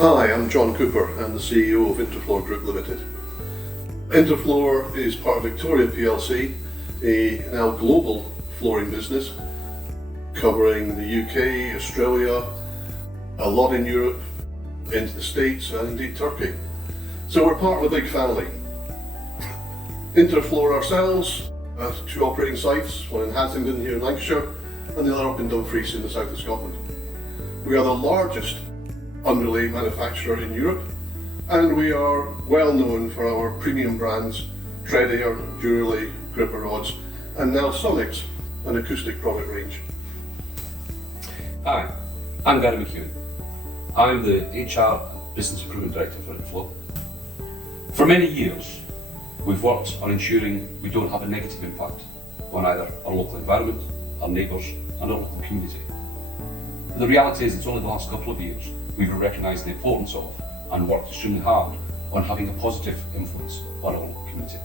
Hi, I'm John Cooper. I'm the CEO of Interfloor Group Limited. Interfloor is part of Victoria PLC, a now global flooring business covering the UK, Australia, a lot in Europe, into the States and indeed Turkey. So we're part of a big family. Interfloor ourselves have 2 operating sites, one in Haslingden here in Lancashire and the other up in Dumfries in the south of Scotland. We are the largest underlay manufacturer in Europe, and we are well known for our premium brands Treadair, Duralay, Gripper rods, and now Sonics, an acoustic product range. Hi, I'm Gary McEwen. I'm the HR and Business Improvement Director for Interfloor. For many years, we've worked on ensuring we don't have a negative impact on either our local environment, our neighbours and our local community. The reality is it's only the last couple of years we've recognised the importance of and worked extremely hard on having a positive influence on our local community.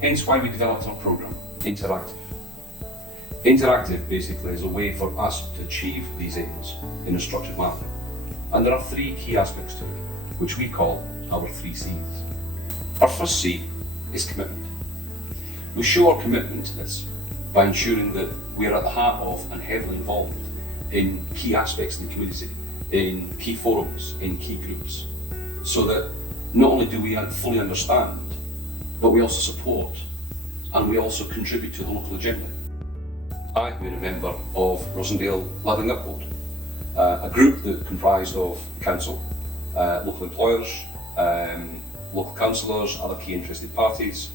Hence why we developed our programme, InterActive. InterActive basically is a way for us to achieve these aims in a structured manner. And there are 3 key aspects to it, which we call our 3 C's. Our first C is commitment. We show our commitment to this by ensuring that we are at the heart of and heavily involved in key aspects in the community, in key forums, in key groups, so that not only do we fully understand, but we also support and we also contribute to the local agenda. I've been a member of Rosendale Living Up Board, a group that comprised of council, local employers, local councillors, other key interested parties,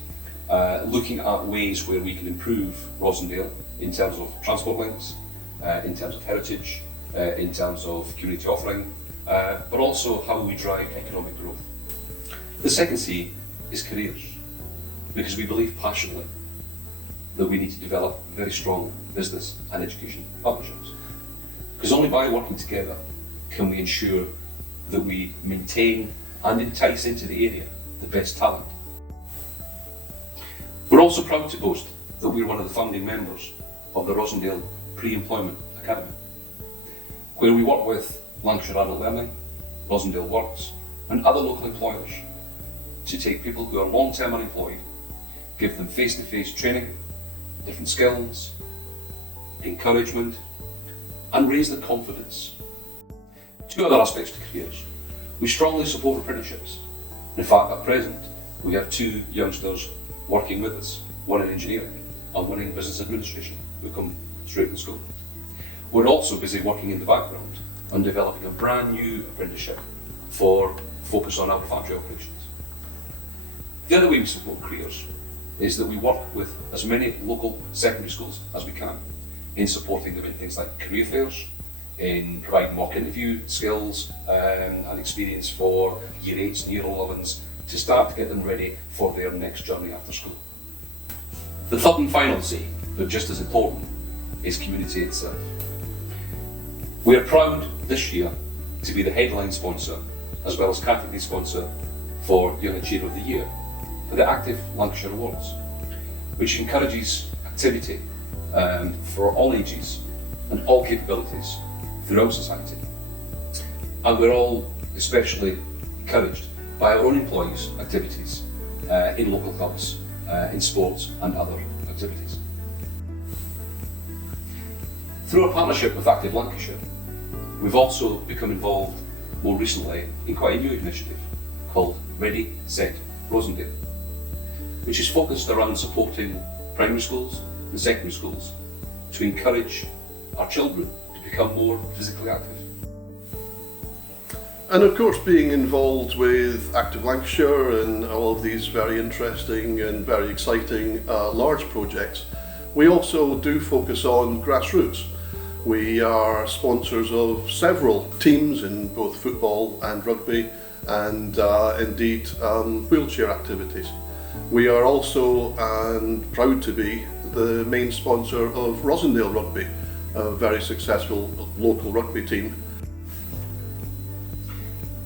looking at ways where we can improve Rosendale in terms of transport links, in terms of heritage, in terms of community offering, but also how we drive economic growth. The second C is careers, because we believe passionately that we need to develop very strong business and education partnerships. Because only by working together can we ensure that we maintain and entice into the area the best talent. We're also proud to boast that we're one of the founding members of the Rosendale Pre-Employment Academy, where we work with Lancashire Adult Learning, Rosendale Works and other local employers to take people who are long-term unemployed, give them face-to-face training, different skills, encouragement and raise their confidence. 2 other aspects to careers. We strongly support apprenticeships. In fact, at present, we have 2 youngsters working with us, one in engineering and one in business administration, who come straight from school. We're also busy working in the background on developing a brand new apprenticeship for focus on our factory operations. The other way we support careers is that we work with as many local secondary schools as we can in supporting them in things like career fairs, in providing mock interview skills and experience for year 8s and year 11s to start to get them ready for their next journey after school. The third and final C, but just as important, is community itself. We are proud this year to be the headline sponsor as well as category sponsor for Young Achiever of the Year for the Active Lancashire Awards, which encourages activity for all ages and all capabilities throughout society. And we're all especially encouraged by our own employees' activities in local clubs, in sports and other activities. Through our partnership with Active Lancashire, we've also become involved more recently in quite a new initiative called Ready, Set, Rosendale, which is focused around supporting primary schools and secondary schools to encourage our children to become more physically active. And of course, being involved with Active Lancashire and all of these very interesting and very exciting large projects, we also do focus on grassroots. We are sponsors of several teams in both football and rugby and indeed wheelchair activities. We are also, and proud to be, the main sponsor of Rosendale Rugby, a very successful local rugby team.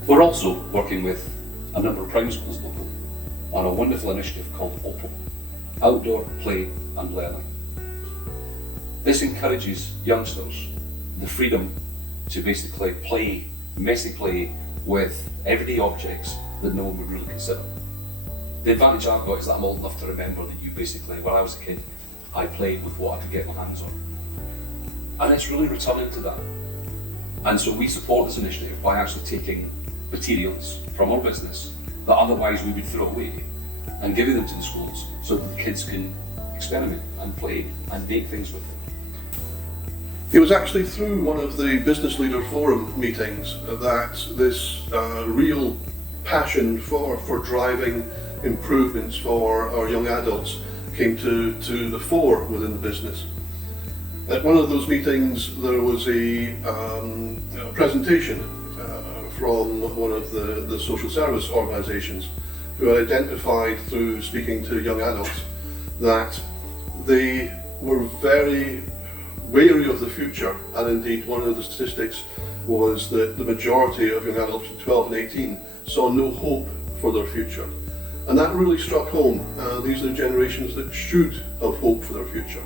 We're also working with a number of primary schools local on a wonderful initiative called OPAL, Outdoor Play and Learning. This encourages youngsters the freedom to basically play, messy play with everyday objects that no one would really consider. The advantage I've got is that I'm old enough to remember that you basically, when I was a kid, I played with what I could get my hands on. And it's really returning to that. And so we support this initiative by actually taking materials from our business that otherwise we would throw away and giving them to the schools so that the kids can experiment and play and make things with them. It was actually through one of the Business Leader Forum meetings that this real passion for driving improvements for our young adults came to the fore within the business. At one of those meetings there was a presentation from one of the social service organisations who had identified through speaking to young adults that they were very wary of the future, and indeed one of the statistics was that the majority of young adults from 12 and 18 saw no hope for their future. And that really struck home. These are the generations that should have hope for their future.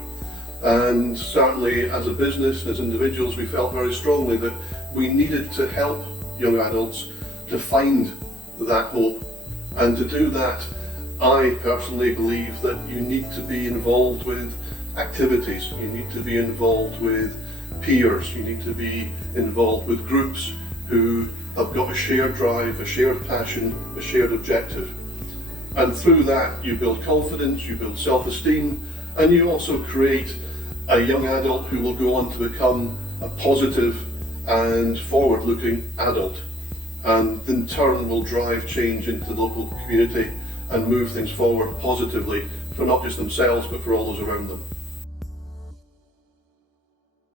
And certainly as a business, as individuals, we felt very strongly that we needed to help young adults to find that hope. And to do that, I personally believe that you need to be involved with activities, you need to be involved with peers, you need to be involved with groups who have got a shared drive, a shared passion, a shared objective. And through that you build confidence, you build self-esteem, and you also create a young adult who will go on to become a positive and forward-looking adult, and in turn will drive change into the local community and move things forward positively for not just themselves but for all those around them.